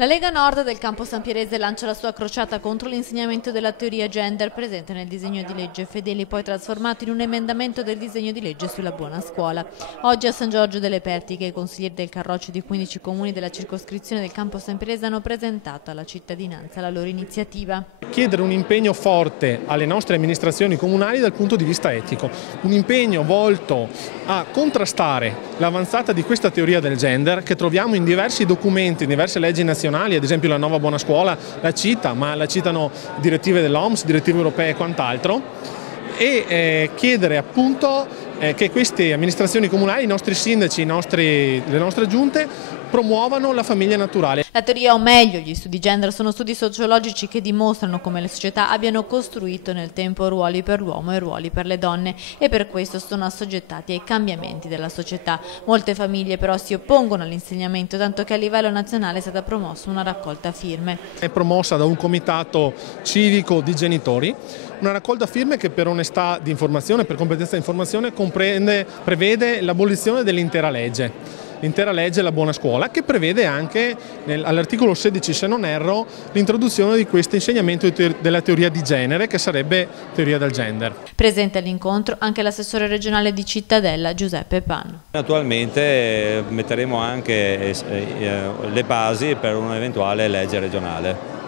La Lega Nord del Campo San Pierese lancia la sua crociata contro l'insegnamento della teoria gender presente nel disegno di legge Fedeli, poi trasformato in un emendamento del disegno di legge sulla buona scuola. Oggi a San Giorgio delle Pertiche i consiglieri del Carroccio di 15 comuni della circoscrizione del Campo San Pierese hanno presentato alla cittadinanza la loro iniziativa. Chiedere un impegno forte alle nostre amministrazioni comunali dal punto di vista etico, un impegno volto a contrastare l'avanzata di questa teoria del gender che troviamo in diversi documenti, in diverse leggi nazionali. Ad esempio la nuova buona scuola la cita, ma la citano direttive dell'OMS, direttive europee e quant'altro, e chiedere appunto che queste amministrazioni comunali, i nostri sindaci, le nostre giunte promuovano la famiglia naturale. La teoria, o meglio gli studi gender, sono studi sociologici che dimostrano come le società abbiano costruito nel tempo ruoli per l'uomo e ruoli per le donne e per questo sono assoggettati ai cambiamenti della società. Molte famiglie però si oppongono all'insegnamento, tanto che a livello nazionale è stata promossa una raccolta firme. È promossa da un comitato civico di genitori, una raccolta firme che per onestà di informazione, per competenza di informazione, prevede l'abolizione dell'intera legge. L'intera legge La Buona Scuola, che prevede anche all'articolo 16, se non erro, l'introduzione di questo insegnamento della teoria di genere, che sarebbe teoria del gender. Presente all'incontro anche l'assessore regionale di Cittadella Giuseppe Pan. Naturalmente metteremo anche le basi per un'eventuale legge regionale.